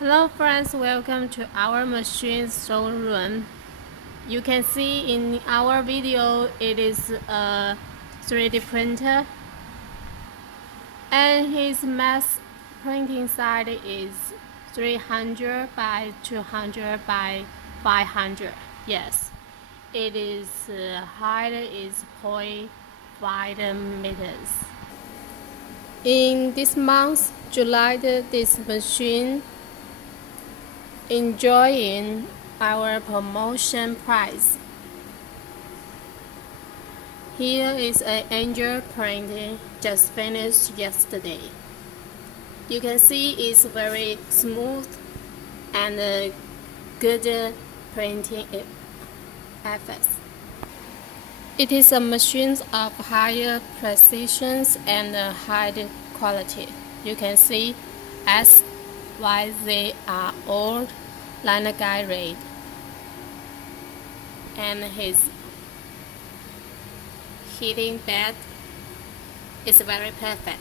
Hello friends, welcome to our machine showroom. You can see in our video it is a 3D printer and his mass printing size is 300 by 200 by 500. Yes, it is height is 0.5 meters. In this month, July, this machine enjoying our promotion price. Here is an angel printing just finished yesterday. You can see it's very smooth and good printing effects. It is a machine of higher precision and high quality. You can see as why they are all line guide rate, and his heating bed is very perfect.